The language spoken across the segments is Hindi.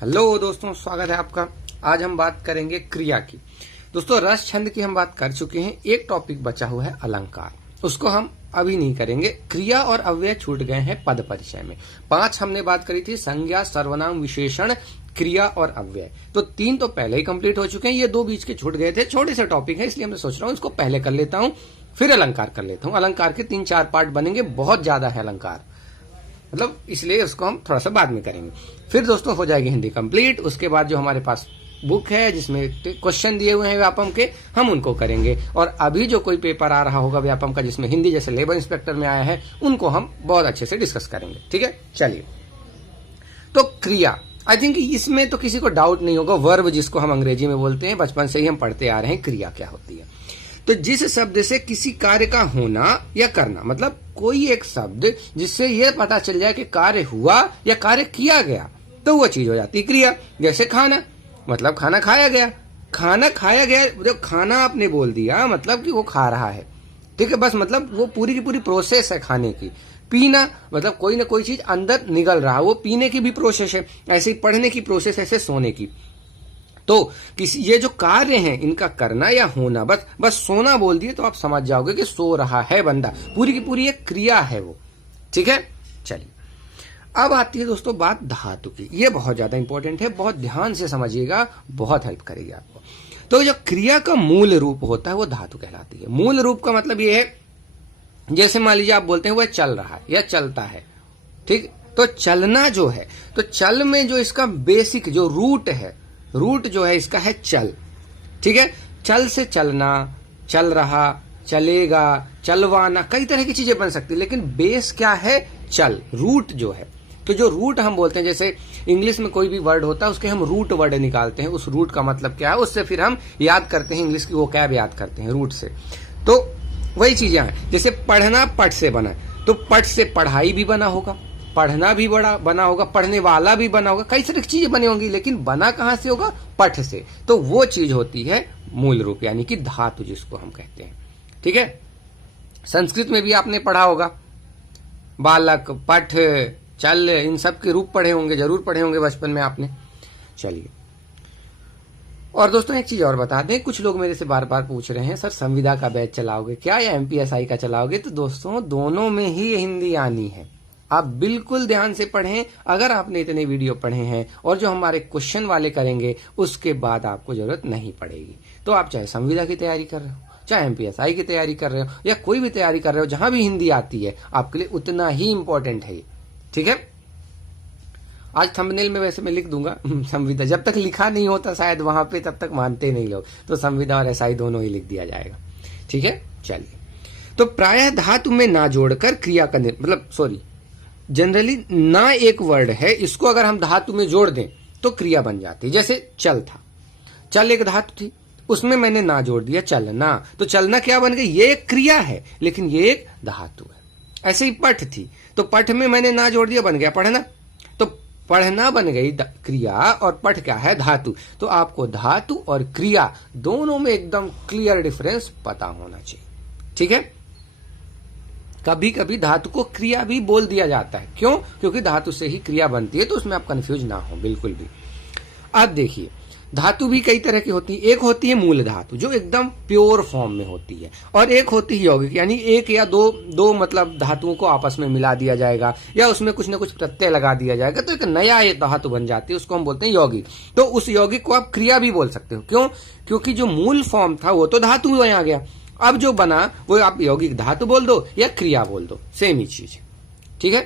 हेलो दोस्तों, स्वागत है आपका। आज हम बात करेंगे क्रिया की। दोस्तों, रस छंद की हम बात कर चुके हैं। एक टॉपिक बचा हुआ है अलंकार, उसको हम अभी नहीं करेंगे। क्रिया और अव्यय छूट गए हैं पद परिचय में। 5 हमने बात करी थी, संज्ञा, सर्वनाम, विशेषण, क्रिया और अव्यय। तो 3 तो पहले ही कंप्लीट हो चुके हैं, ये 2 बीच के छूट गए थे। छोटे से टॉपिक है, इसलिए मैं सोच रहा हूँ इसको पहले कर लेता हूँ, फिर अलंकार कर लेता हूँ। अलंकार के 3-4 पार्ट बनेंगे, बहुत ज्यादा है अलंकार, मतलब इसलिए उसको हम थोड़ा सा बाद में करेंगे। फिर दोस्तों हो जाएगी हिंदी कंप्लीट। उसके बाद जो हमारे पास बुक है जिसमें क्वेश्चन दिए हुए हैं व्यापम के, हम उनको करेंगे। और अभी जो कोई पेपर आ रहा होगा व्यापम का जिसमें हिंदी जैसे लेबर इंस्पेक्टर में आया है, उनको हम बहुत अच्छे से डिस्कस करेंगे। ठीक है, चलिए। तो क्रिया, आई थिंक इसमें तो किसी को डाउट नहीं होगा। वर्ब जिसको हम अंग्रेजी में बोलते हैं, बचपन से ही हम पढ़ते आ रहे हैं क्रिया क्या होती है। तो जिस शब्द से किसी कार्य का होना या करना, मतलब कोई एक शब्द जिससे यह पता चल जाए कि कार्य हुआ या कार्य किया गया, तो वो चीज हो जाती है क्रिया। जैसे खाना, मतलब खाना खाया गया। खाना खाया गया, जब खाना आपने बोल दिया मतलब कि वो खा रहा है। ठीक है, बस मतलब वो पूरी की पूरी प्रोसेस है खाने की। पीना, मतलब कोई ना कोई चीज अंदर निगल रहा है, वो पीने की भी प्रोसेस है। ऐसे ही पढ़ने की प्रोसेस, ऐसे सोने की। तो किसी ये जो कार्य हैं इनका करना या होना, बस सोना बोल दिए तो आप समझ जाओगे कि सो रहा है बंदा। पूरी की पूरी एक क्रिया है वो। ठीक है, चलिए। अब आती है दोस्तों बात धातु की। ये बहुत ज्यादा इंपॉर्टेंट है, बहुत ध्यान से समझिएगा, बहुत हेल्प करेगी आपको। तो जो क्रिया का मूल रूप होता है वो धातु कहलाती है। मूल रूप का मतलब ये है, जैसे मान लीजिए आप बोलते हैं वह चल रहा है या चलता है। ठीक, तो चलना जो है, तो चल में जो इसका बेसिक जो रूट है, रूट जो है इसका है चल। ठीक है, चल से चलना, चल रहा, चलेगा, चलवाना, कई तरह की चीजें बन सकती है, लेकिन बेस क्या है? चल, रूट जो है। तो जो रूट हम बोलते हैं, जैसे इंग्लिश में कोई भी वर्ड होता है उसके हम रूट वर्ड निकालते हैं। उस रूट का मतलब क्या है, उससे फिर हम याद करते हैं, इंग्लिश की वोकैब याद करते हैं रूट से। तो वही चीजें हैं। जैसे पढ़ना पठ से बना, तो पठ से पढ़ाई भी बना होगा, पढ़ना भी बना होगा, पढ़ने वाला भी बना होगा, कई सारी चीजें बनी होंगी, लेकिन बना कहां से होगा? पठ से। तो वो चीज होती है मूल रूप, यानी कि धातु जिसको हम कहते हैं। ठीक है, संस्कृत में भी आपने पढ़ा होगा, बालक, पठ, चल, इन सब के रूप पढ़े होंगे, जरूर पढ़े होंगे बचपन में आपने। चलिए, और दोस्तों एक चीज और बता दें, कुछ लोग मेरे से बार बार पूछ रहे हैं, सर संविदा का बैच चलाओगे क्या या एमपीएसआई का चलाओगे? तो दोस्तों दोनों में ही हिंदी आनी है। आप बिल्कुल ध्यान से पढ़ें। अगर आपने इतने वीडियो पढ़े हैं और जो हमारे क्वेश्चन वाले करेंगे, उसके बाद आपको जरूरत नहीं पड़ेगी। तो आप चाहे संविदा की तैयारी कर रहे हो, चाहे एमपीएसआई की तैयारी कर रहे हो, या कोई भी तैयारी कर रहे हो, जहां भी हिंदी आती है आपके लिए उतना ही इंपॉर्टेंट है। ठीक है, आज थंबनेल में वैसे मैं लिख दूंगा संविदा, जब तक लिखा नहीं होता शायद वहां पे, तब तक मानते नहीं लोग, तो संविदा और एसआई दोनों ही लिख दिया जाएगा। ठीक है, चलिए। तो प्रायः धातु में ना जोड़कर क्रिया का मतलब जनरली ना एक वर्ड है, इसको अगर हम धातु में जोड़ दें तो क्रिया बन जाती है। जैसे चल था, चल एक धातु थी, उसमें मैंने ना जोड़ दिया, चलना। तो चलना क्या बन गई? ये एक क्रिया है, लेकिन ये एक धातु है। ऐसे ही पठ थी, तो पठ में मैंने ना जोड़ दिया, बन गया पढ़ना। तो पढ़ना बन गई क्रिया, और पठ क्या है? धातु। तो आपको धातु और क्रिया दोनों में एकदम क्लियर डिफरेंस पता होना चाहिए। ठीक है, कभी कभी धातु को क्रिया भी बोल दिया जाता है। क्यों? क्योंकि धातु से ही क्रिया बनती है, तो उसमें आप कंफ्यूज ना हो बिल्कुल भी। अब देखिए, धातु भी कई तरह की होती है। एक होती है मूल धातु, जो एकदम प्योर फॉर्म में होती है, और एक होती है यौगिक, यानी एक या दो मतलब धातुओं को आपस में मिला दिया जाएगा, या उसमें कुछ ना कुछ प्रत्यय लगा दिया जाएगा, तो एक नया एक धातु बन जाती है, उसको हम बोलते हैं यौगिक। तो उस यौगिक को आप क्रिया भी बोल सकते हो। क्यों? क्योंकि जो मूल फॉर्म था वो तो धातु में आ गया, अब जो बना वो आप यौगिक धातु बोल दो या क्रिया बोल दो, सेम ही चीज। ठीक है,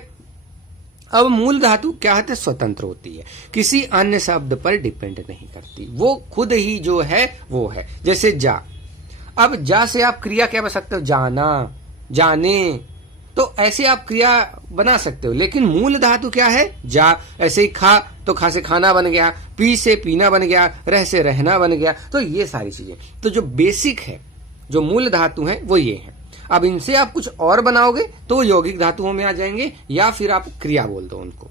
अब मूल धातु क्या है? स्वतंत्र होती है, किसी अन्य शब्द पर डिपेंड नहीं करती, वो खुद ही जो है वो है। जैसे जा, अब जा से आप क्रिया क्या बना सकते हो? जाना, जाने। तो ऐसे आप क्रिया बना सकते हो, लेकिन मूल धातु क्या है? जा। ऐसे ही खा, तो खा से खाना बन गया, पी से पीना बन गया, रह से रहना बन गया। तो ये सारी चीजें, तो जो बेसिक है, जो मूल धातु है वो ये है। अब इनसे आप कुछ और बनाओगे तो यौगिक धातुओं में आ जाएंगे, या फिर आप क्रिया बोल दो उनको।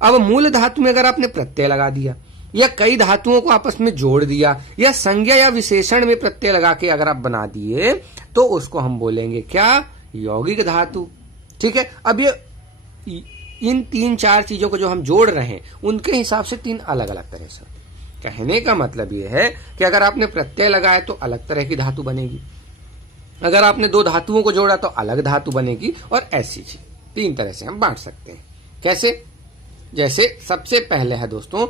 अब मूल धातु में अगर आपने प्रत्यय लगा दिया, या कई धातुओं को आपस में जोड़ दिया, या संज्ञा या विशेषण में प्रत्यय लगा के अगर आप बना दिए, तो उसको हम बोलेंगे क्या? यौगिक धातु। ठीक है, अब ये इन 3-4 चीजों को जो हम जोड़ रहे हैं उनके हिसाब से 3 अलग अलग तरह से। कहने का मतलब यह है कि अगर आपने प्रत्यय लगाया तो अलग तरह की धातु बनेगी, अगर आपने 2 धातुओं को जोड़ा तो अलग धातु बनेगी, और ऐसी चीज 3 तरह से हम बांट सकते हैं। कैसे? जैसे सबसे पहले है दोस्तों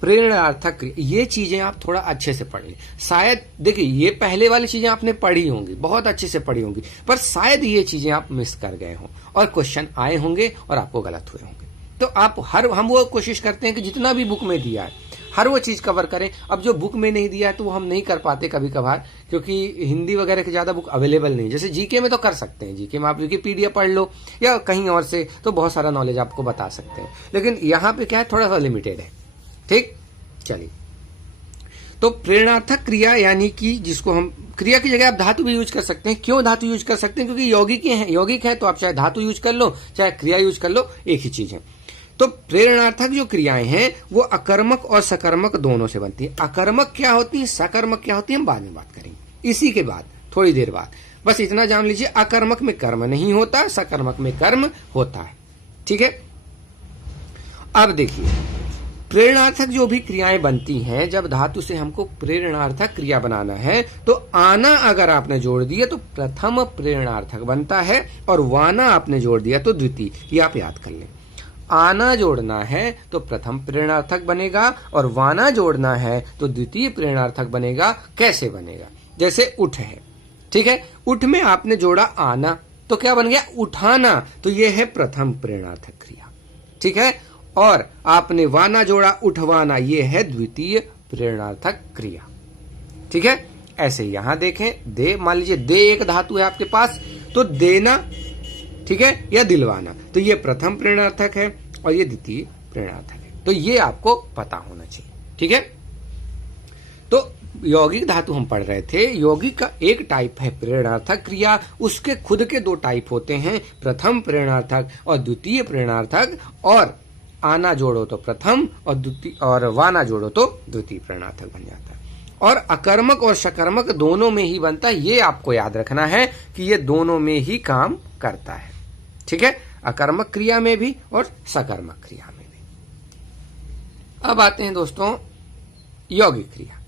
प्रेरणार्थक क्रिया। ये चीजें आप थोड़ा अच्छे से पढ़ लें। शायद देखिए ये पहले वाली चीजें आपने पढ़ी होंगी, बहुत अच्छे से पढ़ी होंगी, पर शायद ये चीजें आप मिस कर गए हों और क्वेश्चन आए होंगे और आपको गलत हुए होंगे। तो आप हम वो कोशिश करते हैं कि जितना भी बुक में दिया है हर वो चीज कवर करें। अब जो बुक में नहीं दिया है तो वो हम नहीं कर पाते कभी कभार, क्योंकि हिंदी वगैरह की ज्यादा बुक अवेलेबल नहीं। जैसे जीके में तो कर सकते हैं, जीके में आप विकिपीडिया पढ़ लो या कहीं और से तो बहुत सारा नॉलेज आपको बता सकते हैं, लेकिन यहाँ पे क्या है थोड़ा सा लिमिटेड है। ठीक, चलिए। तो प्रेरणार्थक क्रिया यानी कि जिसको हम क्रिया की जगह आप धातु भी यूज कर सकते हैं। क्यों धातु यूज कर सकते हैं? क्योंकि यौगिक है तो आप चाहे धातु यूज कर लो चाहे क्रिया यूज कर लो, एक ही चीज है। तो प्रेरणार्थक जो क्रियाएं हैं वो अकर्मक और सकर्मक दोनों से बनती है। अकर्मक क्या होती है, सकर्मक क्या होती है, हम बाद में बात करेंगे, इसी के बाद थोड़ी देर बाद। बस इतना जान लीजिए, अकर्मक में कर्म नहीं होता, सकर्मक में कर्म होता है। ठीक है। अब देखिए प्रेरणार्थक जो भी क्रियाएं बनती हैं, जब धातु से हमको प्रेरणार्थक क्रिया बनाना है तो आना अगर आपने जोड़ दिया तो प्रथम प्रेरणार्थक बनता है, और वाना आपने जोड़ दिया तो द्वितीय। ये आप याद कर लें। आना जोड़ना है तो प्रथम प्रेरणार्थक बनेगा और वाना जोड़ना है तो द्वितीय प्रेरणार्थक बनेगा। कैसे बनेगा? जैसे उठ है, ठीक है, उठ में आपने जोड़ा आना तो क्या बन गया? उठाना। तो यह है प्रथम प्रेरणार्थक क्रिया। ठीक है। और आपने वाना जोड़ा उठवाना, यह है द्वितीय प्रेरणार्थक क्रिया। ठीक है। ऐसे यहां देखें, दे, मान लीजिए दे एक धातु है आपके पास, तो देना, ठीक है, या दिलवाना, तो ये प्रथम प्रेरणार्थक है और ये द्वितीय प्रेरणार्थक है। तो ये आपको पता होना चाहिए। ठीक है। तो यौगिक धातु हम पढ़ रहे थे। यौगिक का एक टाइप है प्रेरणार्थक क्रिया, उसके खुद के 2 टाइप होते हैं, प्रथम प्रेरणार्थक और द्वितीय प्रेरणार्थक। और आना जोड़ो तो प्रथम और द्वितीय, और वाना जोड़ो तो द्वितीय प्रेरणार्थक बन जाता है। और अकर्मक और सकर्मक दोनों में ही बनता है। ये आपको याद रखना है कि ये दोनों में ही काम करता है। ठीक है। अकर्मक क्रिया में भी और सकर्मक क्रिया में भी। अब आते हैं दोस्तों यौगिक क्रिया।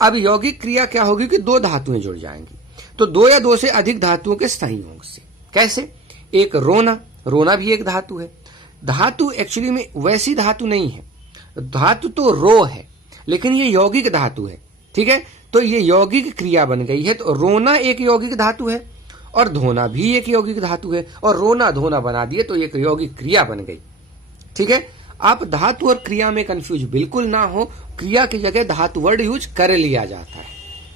अब यौगिक क्रिया क्या होगी कि 2 धातुएं जुड़ जाएंगी, तो 2 या 2 से अधिक धातुओं के संयोग से। कैसे? एक रोना, रोना भी एक धातु है। धातु एक्चुअली में वैसी धातु नहीं है, धातु तो रो है, लेकिन ये यौगिक धातु है। ठीक है। तो ये यौगिक क्रिया बन गई है। तो रोना एक यौगिक धातु है और धोना भी एक यौगिक धातु है, और रोना धोना बना दिए तो एक यौगिक क्रिया बन गई। ठीक है। आप धातु और क्रिया में कंफ्यूज बिल्कुल ना हो, क्रिया की जगह धातु वर्ड यूज कर लिया जाता है।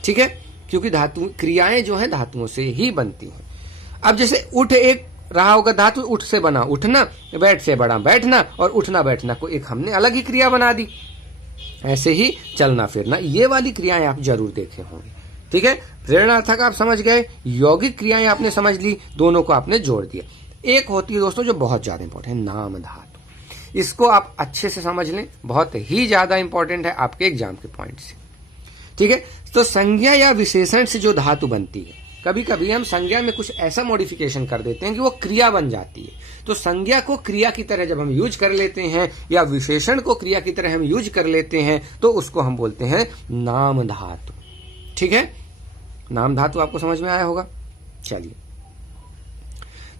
ठीक है। क्योंकि धातु क्रियाएं जो है धातुओं से ही बनती हैं। अब जैसे उठ एक रहा होगा धातु, उठ से बना उठना, बैठ से बड़ा बैठना, और उठना बैठना को एक हमने अलग ही क्रिया बना दी। ऐसे ही चलना फिरना, ये वाली क्रियाएं आप जरूर देखे होंगे। ठीक है। प्रेरणार्थक आप समझ गए, यौगिक क्रियाएं आपने समझ ली, दोनों को आपने जोड़ दिया। एक होती है दोस्तों जो बहुत ज्यादा इंपॉर्टेंट है, नाम धातु। इसको आप अच्छे से समझ लें, बहुत ही ज्यादा इंपॉर्टेंट है आपके एग्जाम के पॉइंट से। ठीक है। तो संज्ञा या विशेषण से जो धातु बनती है, कभी कभी हम संज्ञा में कुछ ऐसा मॉडिफिकेशन कर देते हैं कि वो क्रिया बन जाती है। तो संज्ञा को क्रिया की तरह जब हम यूज कर लेते हैं या विशेषण को क्रिया की तरह हम यूज कर लेते हैं तो उसको हम बोलते हैं नाम धातु। ठीक है। नाम धातु आपको समझ में आया होगा। चलिए,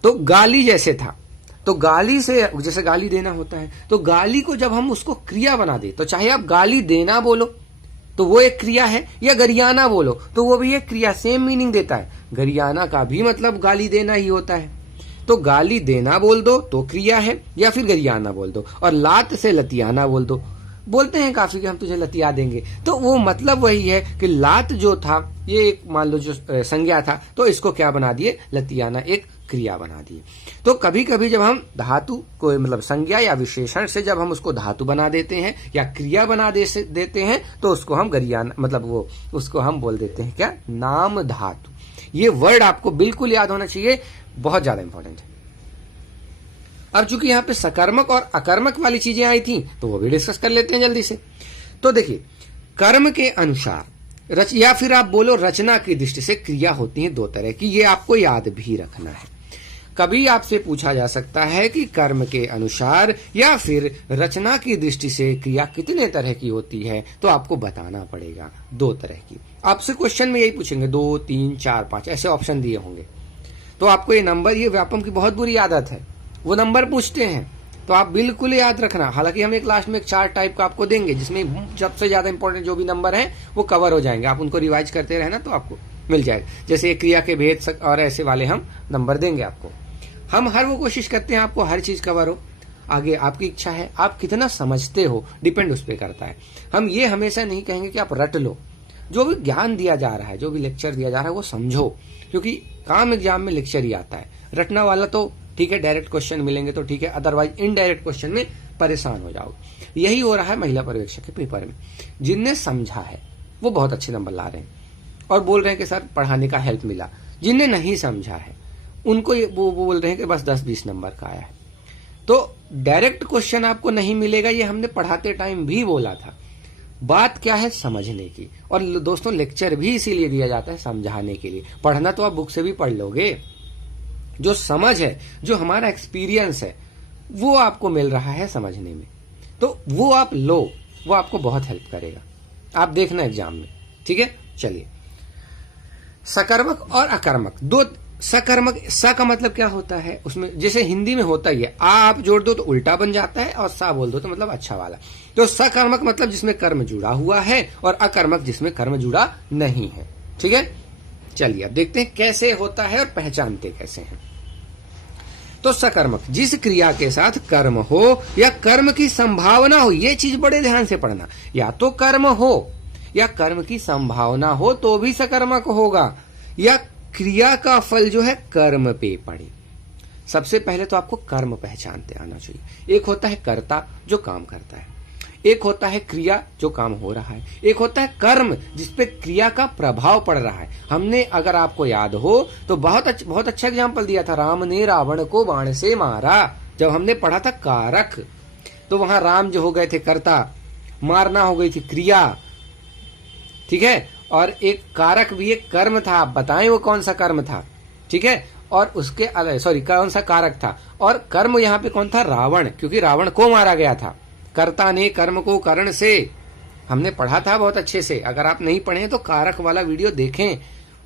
तो गाली जैसे था, तो गाली से जैसे गाली देना होता है, तो गाली को जब हम उसको क्रिया बना दे, तो चाहे आप गाली देना बोलो तो वो एक क्रिया है, या गरियाना बोलो तो वो भी एक क्रिया, सेम मीनिंग देता है। गरियाना का भी मतलब गाली देना ही होता है। तो गाली देना बोल दो तो क्रिया है, या फिर गरियाना बोल दो। और लात से लतियाना बोल दो, बोलते हैं काफी कि हम तुझे लतिया देंगे, तो वो मतलब वही है कि लात जो था ये एक मान लो जो संज्ञा था, तो इसको क्या बना दिए, लतियाना एक क्रिया बना दिए। तो कभी कभी जब हम धातु को मतलब संज्ञा या विशेषण से जब हम उसको धातु बना देते हैं या क्रिया बना देते हैं तो उसको हम गरियाना मतलब वो उसको हम बोल देते हैं क्या, नाम धातु। ये वर्ड आपको बिल्कुल याद होना चाहिए, बहुत ज्यादा इंपॉर्टेंट है। अब चूंकि यहाँ पे सकर्मक और अकर्मक वाली चीजें आई थी तो वो भी डिस्कस कर लेते हैं जल्दी से। तो देखिए, कर्म के अनुसार या फिर आप बोलो रचना की दृष्टि से क्रिया होती है 2 तरह की, ये आपको याद भी रखना है। कभी आपसे पूछा जा सकता है कि कर्म के अनुसार या फिर रचना की दृष्टि से क्रिया कितने तरह की होती है, तो आपको बताना पड़ेगा 2 तरह की। आपसे क्वेश्चन में यही पूछेंगे 2, 3, 4, 5 ऐसे ऑप्शन दिए होंगे, तो आपको ये नंबर, ये व्यापम की बहुत बुरी आदत है, वो नंबर पूछते हैं तो आप बिल्कुल याद रखना। हालांकि हम एक लास्ट में एक चार्ट टाइप का आपको देंगे जिसमें सबसे ज्यादा इंपॉर्टेंट जो भी नंबर है वो कवर हो जाएंगे, आप उनको रिवाइज करते रहना तो आपको मिल जाएगा। जैसे क्रिया के भेद और ऐसे वाले हम नंबर देंगे आपको। हम हर वो कोशिश करते हैं आपको हर चीज कवर हो। आगे आपकी इच्छा है, आप कितना समझते हो डिपेंड उस पर करता है। हम ये हमेशा नहीं कहेंगे कि आप रट लो, जो भी ज्ञान दिया जा रहा है, जो भी लेक्चर दिया जा रहा है वो समझो, क्योंकि काम एग्जाम में लेक्चर ही आता है। रटना वाला तो ठीक है, डायरेक्ट क्वेश्चन मिलेंगे तो ठीक है, अदरवाइज इनडायरेक्ट क्वेश्चन में परेशान हो जाओगे। यही हो रहा है महिला पर्यवेक्षक के पेपर में। जिनने समझा है वो बहुत अच्छे नंबर ला रहे हैं और बोल रहे हैं कि सर पढ़ाने का हेल्प मिला। जिनने नहीं समझा है उनको वो बोल रहे हैं कि बस 10-20 नंबर का आया है। तो डायरेक्ट क्वेश्चन आपको नहीं मिलेगा, ये हमने पढ़ाते टाइम भी बोला था। बात क्या है, समझने की। और दोस्तों लेक्चर भी इसीलिए दिया जाता है, समझाने के लिए। पढ़ना तो आप बुक से भी पढ़ लोगे। जो समझ है, जो हमारा एक्सपीरियंस है, वो आपको मिल रहा है समझने में, तो वो आप लो, वो आपको बहुत हेल्प करेगा। आप देखना एग्जाम में, ठीक है। चलिए, सकर्मक और अकर्मक दो। सकर्मक, स का मतलब क्या होता है, उसमें जैसे हिंदी में होता ही है, आ आप जोड़ दो तो उल्टा बन जाता है और सा बोल दो तो मतलब अच्छा वाला। तो सकर्मक मतलब जिसमें कर्म जुड़ा हुआ है और अकर्मक जिसमें कर्म जुड़ा नहीं है, ठीक है। चलिए अब देखते हैं कैसे होता है और पहचानते कैसे हैं। तो सकर्मक, जिस क्रिया के साथ कर्म हो या कर्म की संभावना हो, ये चीज बड़े ध्यान से पढ़ना, या तो कर्म हो या कर्म की संभावना हो तो भी सकर्मक होगा, या क्रिया का फल जो है कर्म पे पड़े। सबसे पहले तो आपको कर्म पहचानते आना चाहिए। एक होता है कर्ता जो काम करता है, एक होता है क्रिया जो काम हो रहा है, एक होता है कर्म जिसपे क्रिया का प्रभाव पड़ रहा है। हमने, अगर आपको याद हो तो बहुत अच्छा एग्जांपल दिया था, राम ने रावण को बाण से मारा। जब हमने पढ़ा था कारक, तो वहां राम जो हो गए थे कर्ता, मारना हो गई थी क्रिया, ठीक है। और एक कारक भी एक कर्म था, आप बताएं वो कौन सा कर्म था, ठीक है। और उसके अलग, सॉरी, कौन सा कारक था, और कर्म यहाँ पे कौन था, रावण, क्योंकि रावण को मारा गया था। कर्ता ने कर्म को करण से, हमने पढ़ा था बहुत अच्छे से। अगर आप नहीं पढ़े तो कारक वाला वीडियो देखें,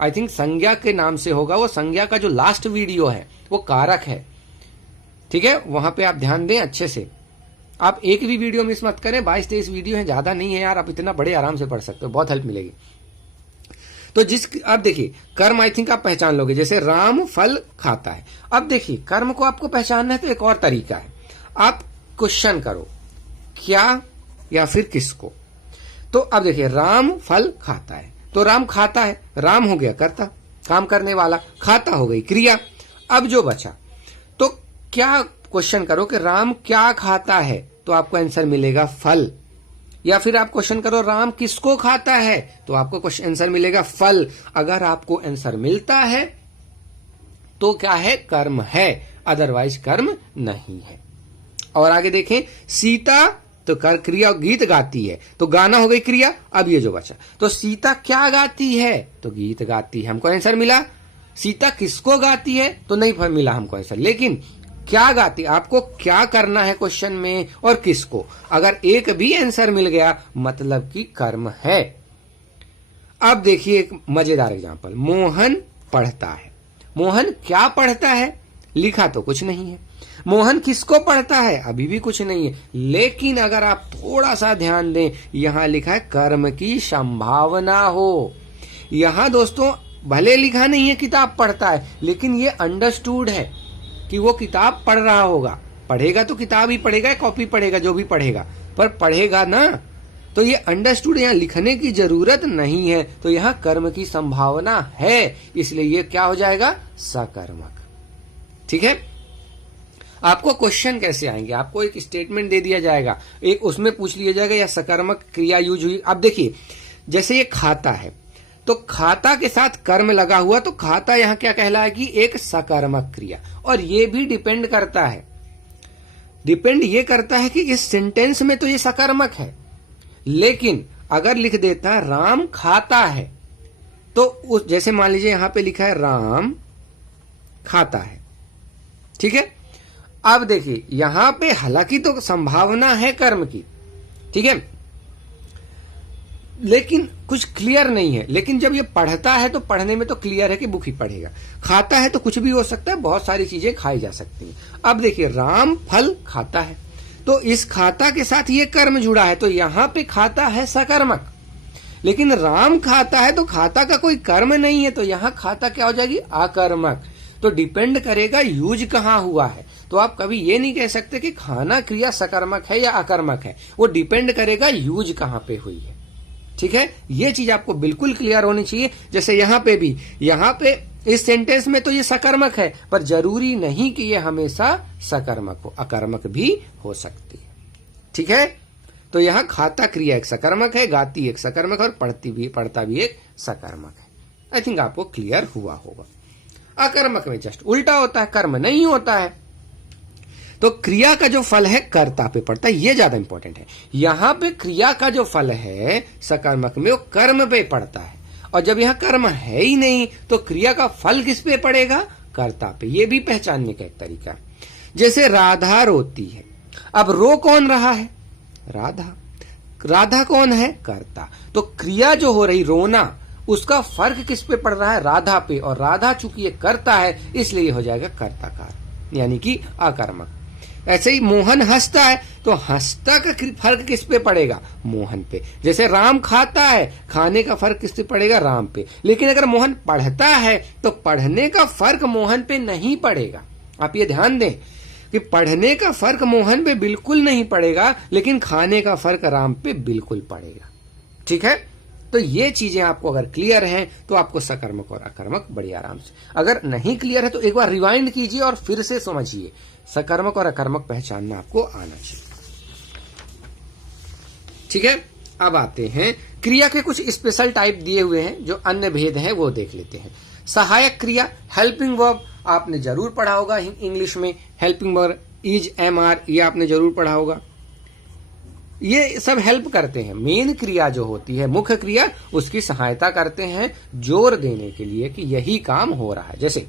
आई थिंक संज्ञा के नाम से होगा वो। संज्ञा का जो लास्ट वीडियो है वो कारक है, ठीक है। वहां पे आप ध्यान दें अच्छे से, आप एक भी वीडियो मिस मत करें। 22-23 वीडियो है, ज्यादा नहीं है यार, आप इतना बड़े आराम से पढ़ सकते हो, बहुत हेल्प मिलेगी। तो अब देखिए कर्म आई थिंक आप पहचान लोगे, जैसे राम फल खाता है। अब देखिए कर्म को आपको पहचानना है तो एक और तरीका है, आप क्वेश्चन करो क्या या फिर किसको। तो अब देखिए राम फल खाता है, तो राम खाता है, राम हो गया कर्ता, काम करने वाला, खाता हो गई क्रिया। अब जो बचा तो क्या क्वेश्चन करो कि राम क्या खाता है, तो आपको आंसर मिलेगा फल। या फिर आप क्वेश्चन करो राम किसको खाता है, तो आपको क्वेश्चन आंसर मिलेगा फल। अगर आपको आंसर मिलता है तो क्या है, कर्म है, अदरवाइज कर्म नहीं है। और आगे देखें, सीता तो क्रिया, गीत गाती है, तो गाना हो गई क्रिया। अब ये जो बचा, तो सीता क्या गाती है, तो गीत गाती है, हमको आंसर मिला। सीता किसको गाती है, तो नहीं मिला हमको आंसर, लेकिन क्या गाती, आपको क्या करना है क्वेश्चन में और किसको। अगर एक भी आंसर मिल गया मतलब कि कर्म है। अब देखिए एक मजेदार एग्जांपल, मोहन पढ़ता है। मोहन क्या पढ़ता है, लिखा तो कुछ नहीं है। मोहन किसको पढ़ता है, अभी भी कुछ नहीं है। लेकिन अगर आप थोड़ा सा ध्यान दें, यहां लिखा है कर्म की संभावना हो। यहां दोस्तों भले लिखा नहीं है किताब पढ़ता है, लेकिन ये अंडरस्टूड है कि वो किताब पढ़ रहा होगा। पढ़ेगा तो किताब ही पढ़ेगा, कॉपी पढ़ेगा, जो भी पढ़ेगा, पर पढ़ेगा ना। तो ये अंडरस्टूड, यहाँ लिखने की जरूरत नहीं है, तो यहाँ कर्म की संभावना है, इसलिए ये क्या हो जाएगा, सकर्मक, ठीक है। आपको क्वेश्चन कैसे आएंगे, आपको एक स्टेटमेंट दे दिया जाएगा, एक उसमें पूछ लिया जाएगा या सकर्मक क्रिया यूज हुई। अब देखिए जैसे ये खाता है, तो खाता के साथ कर्म लगा हुआ, तो खाता यहां क्या कहलाएगी, एक सकर्मक क्रिया। और ये भी डिपेंड करता है, डिपेंड ये करता है कि इस सेंटेंस में तो ये सकर्मक है, लेकिन अगर लिख देता राम खाता है, तो उस, जैसे मान लीजिए यहां पे लिखा है राम खाता है, ठीक है। अब देखिए यहां पे हालांकि तो संभावना है कर्म की, ठीक है, लेकिन कुछ क्लियर नहीं है। लेकिन जब ये पढ़ता है तो पढ़ने में तो क्लियर है कि बुक ही पढ़ेगा। खाता है तो कुछ भी हो सकता है, बहुत सारी चीजें खाई जा सकती हैं। अब देखिए राम फल खाता है, तो इस खाता के साथ ये कर्म जुड़ा है, तो यहां पे खाता है सकर्मक। लेकिन राम खाता है तो खाता का कोई कर्म नहीं है, तो यहां खाता क्या हो जाएगी, आकर्मक। तो डिपेंड करेगा यूज कहां हुआ है। तो आप कभी ये नहीं कह सकते कि खाना क्रिया सकर्मक है या अकर्मक है, वो डिपेंड करेगा यूज कहां पे हुई है, ठीक है। ये चीज आपको बिल्कुल क्लियर होनी चाहिए। जैसे यहां पे भी, यहां पे इस सेंटेंस में तो ये सकर्मक है, पर जरूरी नहीं कि ये हमेशा सकर्मक हो, अकर्मक भी हो सकती है, ठीक है। तो यहां खाता क्रिया एक सकर्मक है, गाती एक सकर्मक है, और पढ़ता भी एक सकर्मक है। आई थिंक आपको क्लियर हुआ होगा। अकर्मक में जस्ट उल्टा होता है, कर्म नहीं होता है। तो क्रिया का जो फल है कर्ता पे पड़ता है, ये ज्यादा इंपॉर्टेंट है। यहां पे क्रिया का जो फल है सकर्मक में, वो कर्म पे पड़ता है। और जब यहां कर्म है ही नहीं तो क्रिया का फल किस पे पड़ेगा, कर्ता पे। ये भी पहचानने का एक तरीका। जैसे राधा रोती है, अब रो कौन रहा है, राधा। राधा कौन है, कर्ता। तो क्रिया जो हो रही रोना, उसका फर्क किस पे पड़ रहा है, राधा पे। और राधा चूंकि ये कर्ता है इसलिए ये हो जाएगा कर्ताकार, यानी कि अकर्मक। ऐसे ही मोहन हंसता है, तो हंसता का फर्क किस पे पड़ेगा, मोहन पे। जैसे राम खाता है, खाने का फर्क किस पे पड़ेगा, राम पे। लेकिन अगर मोहन पढ़ता है तो पढ़ने का फर्क मोहन पे नहीं पड़ेगा। आप ये ध्यान दें कि पढ़ने का फर्क मोहन पे बिल्कुल नहीं पड़ेगा, लेकिन खाने का फर्क राम पे बिल्कुल पड़ेगा, ठीक है। तो ये चीजें आपको अगर क्लियर हैं तो आपको सकर्मक और अकर्मक बड़ी आराम से, अगर नहीं क्लियर है तो एक बार रिवाइंड कीजिए और फिर से समझिए। सकर्मक और अकर्मक पहचानना आपको आना चाहिए, ठीक है। अब आते हैं क्रिया के कुछ स्पेशल टाइप दिए हुए हैं, जो अन्य भेद हैं वो देख लेते हैं। सहायक क्रिया, हेल्पिंग वर्ब, आपने जरूर पढ़ा होगा इंग्लिश में। Helping verb is, am are, ये आपने जरूर पढ़ा होगा। ये सब हेल्प करते हैं। मेन क्रिया जो होती है, मुख्य क्रिया, उसकी सहायता करते हैं जोर देने के लिए कि यही काम हो रहा है। जैसे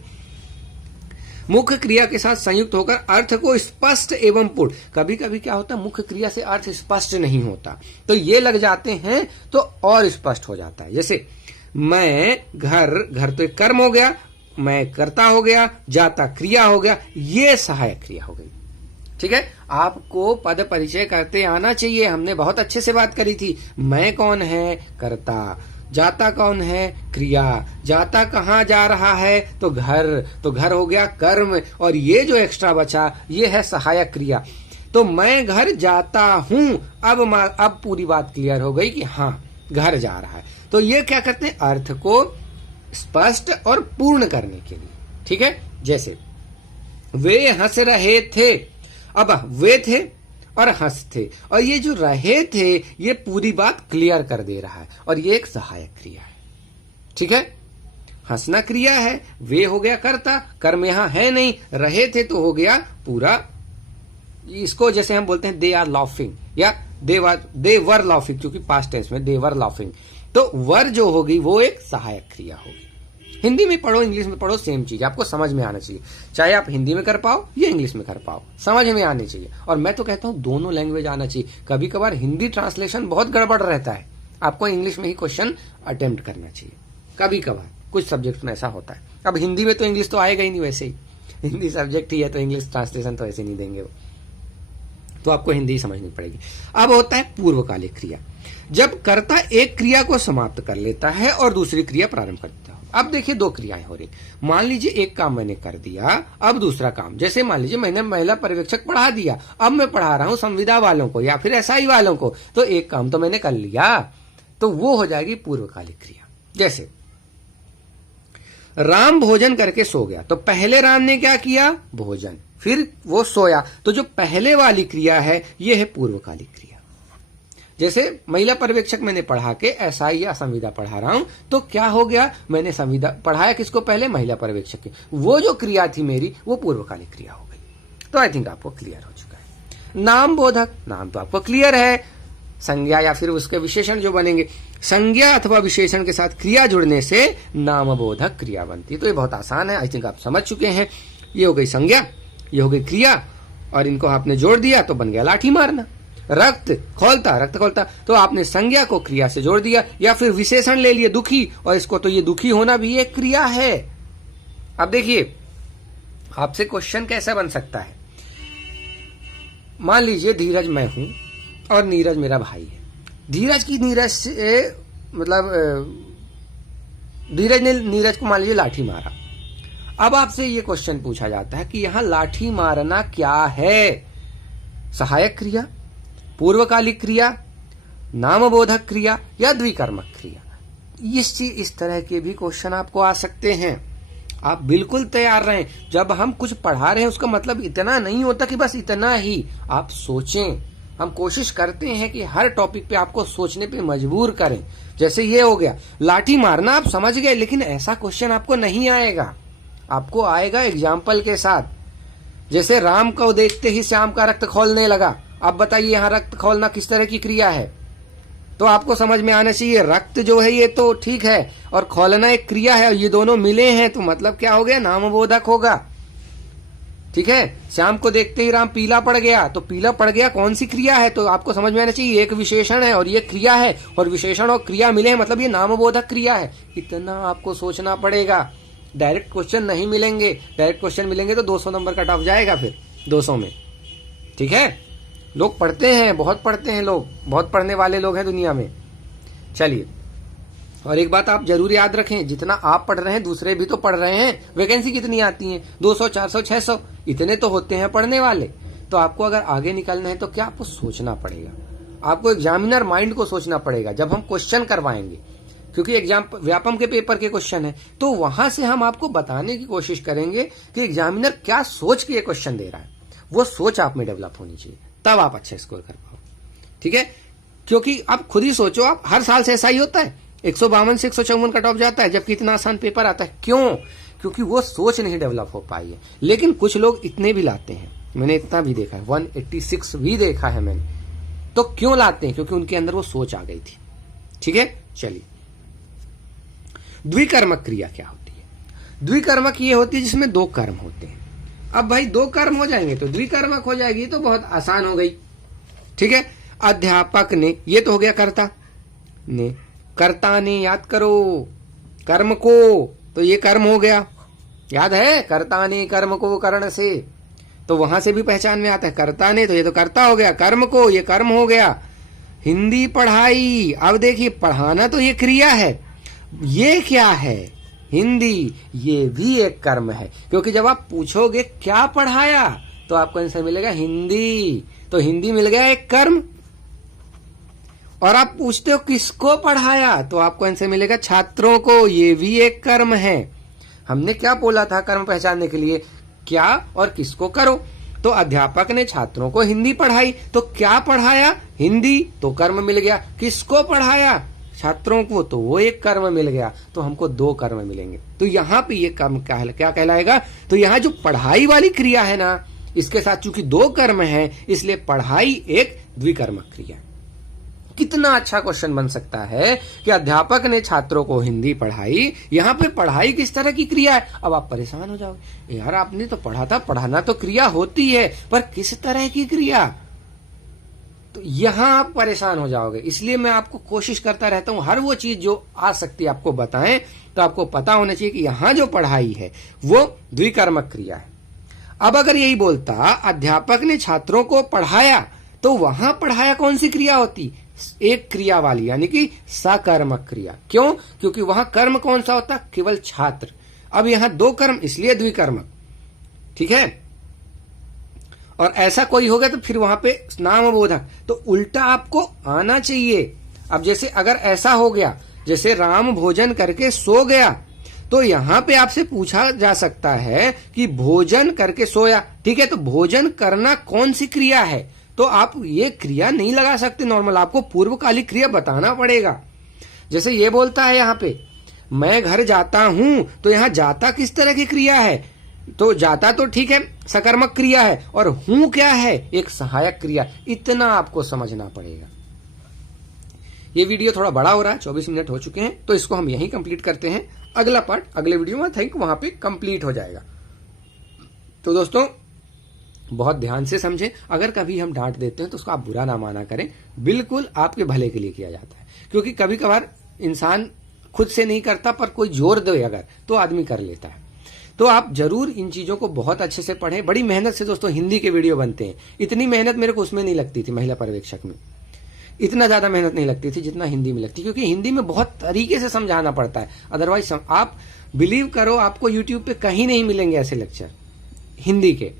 मुख्य क्रिया के साथ संयुक्त होकर अर्थ को स्पष्ट एवं पूर्ण। कभी कभी क्या होता है, मुख्य क्रिया से अर्थ स्पष्ट नहीं होता, तो ये लग जाते हैं तो और स्पष्ट हो जाता है। जैसे मैं घर, घर तो एक कर्म हो गया, मैं कर्ता हो गया, जाता क्रिया हो गया, ये सहायक क्रिया हो गई, ठीक है। आपको पद परिचय करते आना चाहिए। हमने बहुत अच्छे से बात करी थी। मैं कौन है, कर्ता। जाता कौन है, क्रिया। जाता कहां जा रहा है, तो घर हो गया कर्म। और ये जो एक्स्ट्रा बचा ये है सहायक क्रिया। तो मैं घर जाता हूं, अब पूरी बात क्लियर हो गई कि हाँ घर जा रहा है। तो ये क्या करते हैं, अर्थ को स्पष्ट और पूर्ण करने के लिए, ठीक है। जैसे वे हंस रहे थे, अब वे थे और हंस थे, और ये जो रहे थे ये पूरी बात क्लियर कर दे रहा है, और ये एक सहायक क्रिया है, ठीक है। हंसना क्रिया है, वे हो गया कर्ता, कर्म यहां है नहीं, रहे थे तो हो गया पूरा। इसको जैसे हम बोलते हैं दे आर लाफिंग, या दे वर लाफिंग, क्योंकि पास्ट टेंस में दे वर लाफिंग, तो वर जो होगी वो एक सहायक क्रिया होगी। हिंदी में पढ़ो, इंग्लिश में पढ़ो, सेम चीज आपको समझ में आना चाहिए। चाहे आप हिंदी में कर पाओ या इंग्लिश में कर पाओ, समझ में आनी चाहिए। और मैं तो कहता हूं दोनों लैंग्वेज आना चाहिए। कभी कभार हिंदी ट्रांसलेशन बहुत गड़बड़ रहता है, आपको इंग्लिश में ही क्वेश्चन अटेम्प्ट करना चाहिए। कभी कभार कुछ सब्जेक्ट में ऐसा होता है। अब हिंदी में तो इंग्लिश तो आएगा ही नहीं, वैसे ही हिंदी सब्जेक्ट ही है तो इंग्लिश ट्रांसलेशन तो ऐसे नहीं देंगे वो, तो आपको हिंदी समझनी पड़ेगी। अब होता है पूर्वकालिक क्रिया, जब कर्ता एक क्रिया को समाप्त कर लेता है और दूसरी क्रिया प्रारंभ करता है। अब देखिए दो क्रियाएं हो रही। मान लीजिए एक काम मैंने कर दिया, अब दूसरा काम। जैसे मान लीजिए मैंने महिला पर्यवेक्षक पढ़ा दिया, अब मैं पढ़ा रहा हूं संविदा वालों को या फिर एसआई वालों को, तो एक काम तो मैंने कर लिया, तो वो हो जाएगी पूर्वकालिक क्रिया। जैसे राम भोजन करके सो गया, तो पहले राम ने क्या किया, भोजन, फिर वो सोया, तो जो पहले वाली क्रिया है ये है पूर्वकालिक क्रिया। जैसे महिला पर्यवेक्षक मैंने पढ़ा के एसआई या संविदा पढ़ा रहा हूं, तो क्या हो गया, मैंने संविदा पढ़ाया किसको, पहले महिला पर्यवेक्षक की, वो जो क्रिया थी मेरी वो पूर्वकालिक क्रिया हो गई। तो आई थिंक आपको क्लियर हो चुका है। नाम बोधक, नाम तो आपको क्लियर है, संज्ञा या फिर उसके विशेषण जो बनेंगे, संज्ञा अथवा विशेषण के साथ क्रिया जुड़ने से नाम बोधक क्रिया बनती है। तो ये बहुत आसान है, आई थिंक आप समझ चुके हैं। ये हो गई संज्ञा। ये हो गई क्रिया, और इनको आपने जोड़ दिया तो बन गया लाठी मारना। रक्त खोलता, तो आपने संज्ञा को क्रिया से जोड़ दिया, या फिर विशेषण ले लिए दुखी, और इसको तो ये दुखी होना भी एक क्रिया है। अब देखिए आपसे क्वेश्चन कैसा बन सकता है। मान लीजिए धीरज मैं हूं और नीरज मेरा भाई है। धीरज से मतलब धीरज ने नीरज को मान लीजिए लाठी मारा। अब आपसे ये क्वेश्चन पूछा जाता है कि यहां लाठी मारना क्या है? सहायक क्रिया, पूर्वकालिक क्रिया, नामबोधक क्रिया या द्विकर्मक क्रिया? इस तरह के भी क्वेश्चन आपको आ सकते हैं। आप बिल्कुल तैयार रहें। जब हम कुछ पढ़ा रहे हैं उसका मतलब इतना नहीं होता कि बस इतना ही आप सोचें। हम कोशिश करते हैं कि हर टॉपिक पे आपको सोचने पे मजबूर करें। जैसे ये हो गया लाठी मारना, आप समझ गए, लेकिन ऐसा क्वेश्चन आपको नहीं आएगा। आपको आएगा एग्जाम्पल के साथ। जैसे राम को देखते ही श्याम का रक्त खौलने लगा। अब बताइए यहाँ रक्त खौलना किस तरह की क्रिया है? तो आपको समझ में आना चाहिए रक्त जो है ये तो ठीक है, और खौलना एक क्रिया है, और ये दोनों मिले हैं तो मतलब क्या हो गया? नामबोधक होगा। ठीक है, श्याम को देखते ही राम पीला पड़ गया, तो पीला पड़ गया कौन सी क्रिया है? तो आपको समझ में आना चाहिए एक विशेषण है और ये क्रिया है, और विशेषण और क्रिया मिले हैं मतलब ये नामबोधक क्रिया है। इतना आपको सोचना पड़ेगा। डायरेक्ट क्वेश्चन नहीं मिलेंगे। डायरेक्ट क्वेश्चन मिलेंगे तो 200 नंबर कट ऑफ जाएगा फिर 200 में। ठीक है, लोग पढ़ते हैं, बहुत पढ़ते हैं लोग, बहुत पढ़ने वाले लोग हैं दुनिया में। चलिए, और एक बात आप जरूर याद रखें, जितना आप पढ़ रहे हैं दूसरे भी तो पढ़ रहे हैं। वैकेंसी कितनी आती है? 200, 400, 600, इतने तो होते हैं पढ़ने वाले। तो आपको अगर आगे निकलना है तो क्या आपको सोचना पड़ेगा। आपको एग्जामिनर माइंड को सोचना पड़ेगा जब हम क्वेश्चन करवाएंगे, क्योंकि एग्जाम व्यापम के पेपर के क्वेश्चन है, तो वहां से हम आपको बताने की कोशिश करेंगे कि एग्जामिनर क्या सोच के ये क्वेश्चन दे रहा है। वो सोच आप में डेवलप होनी चाहिए, तब आप अच्छे स्कोर कर पाओ। ठीक है, क्योंकि आप खुद ही सोचो, आप हर साल से ऐसा ही होता है 152 से 154 कट ऑफ जाता है, जबकि इतना आसान पेपर आता है। क्यों? क्योंकि वो सोच नहीं डेवलप हो पाई है। लेकिन कुछ लोग इतने भी लाते हैं, मैंने इतना भी देखा है, 186 भी देखा है मैंने। तो क्यों लाते हैं? क्योंकि उनके अंदर वो सोच आ गई थी। ठीक है, चलिए, द्विकर्मक क्रिया क्या होती है? द्विकर्मक ये होती है जिसमें दो कर्म होते हैं। अब भाई दो कर्म हो जाएंगे तो द्विकर्मक हो जाएगी, तो बहुत आसान हो गई। ठीक है, अध्यापक ने, ये तो हो गया कर्ता ने, कर्ता ने, याद करो कर्म को, तो ये कर्म हो गया, याद है? कर्ता ने कर्म को कर्ण से, तो वहां से भी पहचान में आता है। कर्ता ने, तो ये तो कर्ता हो गया, कर्म को, ये कर्म हो गया। हिंदी पढ़ाई, अब देखिए पढ़ाना तो ये क्रिया है, ये क्या है? हिंदी, ये भी एक कर्म है, क्योंकि जब आप पूछोगे क्या पढ़ाया तो आपको आंसर मिलेगा हिंदी, तो हिंदी मिल गया एक कर्म। और आप पूछते हो किसको पढ़ाया तो आपको आंसर मिलेगा छात्रों को, ये भी एक कर्म है। हमने क्या बोला था कर्म पहचानने के लिए? क्या और किसको करो। तो अध्यापक ने छात्रों को हिंदी पढ़ाई, तो क्या पढ़ाया? हिंदी, तो कर्म मिल गया। किसको पढ़ाया? छात्रों को, तो वो एक कर्म मिल गया। तो हमको दो कर्म मिलेंगे। तो यहाँ पे ये कर्म क्या कहलाएगा? तो यहाँ जो पढ़ाई वाली क्रिया है ना, इसके साथ चूंकि दो कर्म है, इसलिए पढ़ाई एक द्विकर्मक क्रिया। कितना अच्छा क्वेश्चन बन सकता है कि अध्यापक ने छात्रों को हिंदी पढ़ाई, यहाँ पे पढ़ाई किस तरह की क्रिया है? अब आप परेशान हो जाओगे, यार आपने तो पढ़ा था, पढ़ाना तो क्रिया होती है, पर किस तरह की क्रिया? तो यहां आप परेशान हो जाओगे। इसलिए मैं आपको कोशिश करता रहता हूं हर वो चीज जो आ सकती है आपको बताएं, तो आपको पता होना चाहिए कि यहां जो पढ़ाई है वो द्विकर्मक क्रिया है। अब अगर यही बोलता अध्यापक ने छात्रों को पढ़ाया, तो वहां पढ़ाया कौन सी क्रिया होती? एक क्रिया वाली, यानी कि सकर्मक क्रिया। क्यों? क्योंकि वहां कर्म कौन सा होता? केवल छात्र। अब यहां दो कर्म, इसलिए द्विकर्मक। ठीक है, और ऐसा कोई होगा तो फिर वहां पे नामबोधक, तो उल्टा आपको आना चाहिए। अब जैसे अगर ऐसा हो गया, जैसे राम भोजन करके सो गया, तो यहां पे आपसे पूछा जा सकता है कि भोजन करके सोया। ठीक है, तो भोजन करना कौन सी क्रिया है? तो आप ये क्रिया नहीं लगा सकते नॉर्मल, आपको पूर्वकालिक क्रिया बताना पड़ेगा। जैसे ये बोलता है यहाँ पे मैं घर जाता हूं, तो यहां जाता किस तरह की क्रिया है? तो जाता तो ठीक है सकर्मक क्रिया है, और हूं क्या है? एक सहायक क्रिया। इतना आपको समझना पड़ेगा। ये वीडियो थोड़ा बड़ा हो रहा है, 24 मिनट हो चुके हैं, तो इसको हम यहीं कंप्लीट करते हैं। अगला पार्ट अगले वीडियो में थिंक वहां पे कंप्लीट हो जाएगा। तो दोस्तों बहुत ध्यान से समझें। अगर कभी हम डांट देते हैं तो उसको आप बुरा ना माना करें, बिल्कुल आपके भले के लिए किया जाता है। क्योंकि कभी कभार इंसान खुद से नहीं करता, पर कोई जोर दे अगर तो आदमी कर लेता है। तो आप जरूर इन चीजों को बहुत अच्छे से पढ़ें। बड़ी मेहनत से दोस्तों हिंदी के वीडियो बनते हैं। इतनी मेहनत मेरे को उसमें नहीं लगती थी, महिला पर्यवेक्षक में इतना ज्यादा मेहनत नहीं लगती थी जितना हिंदी में लगती, क्योंकि हिंदी में बहुत तरीके से समझाना पड़ता है। अदरवाइज आप बिलीव करो, आपको यूट्यूब पे कहीं नहीं मिलेंगे ऐसे लेक्चर हिंदी के,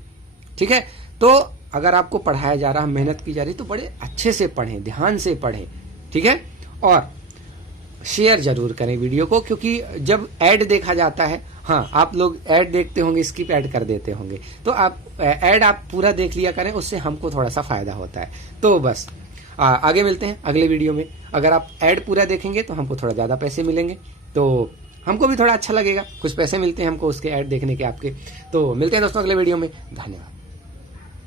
ठीक है। तो अगर आपको पढ़ाया जा रहा, मेहनत की जा रही, तो बड़े अच्छे से पढ़ें, ध्यान से पढ़ें, ठीक है। और शेयर जरूर करें वीडियो को, क्योंकि जब ऐड देखा जाता है, हाँ आप लोग ऐड देखते होंगे, स्किप ऐड कर देते होंगे, तो आप ऐड आप पूरा देख लिया करें, उससे हमको थोड़ा सा फायदा होता है। तो बस आगे मिलते हैं अगले वीडियो में। अगर आप ऐड पूरा देखेंगे तो हमको थोड़ा ज्यादा पैसे मिलेंगे, तो हमको भी थोड़ा अच्छा लगेगा, कुछ पैसे मिलते हैं हमको उसके ऐड देखने के आपके। तो मिलते हैं दोस्तों अगले वीडियो में, धन्यवाद।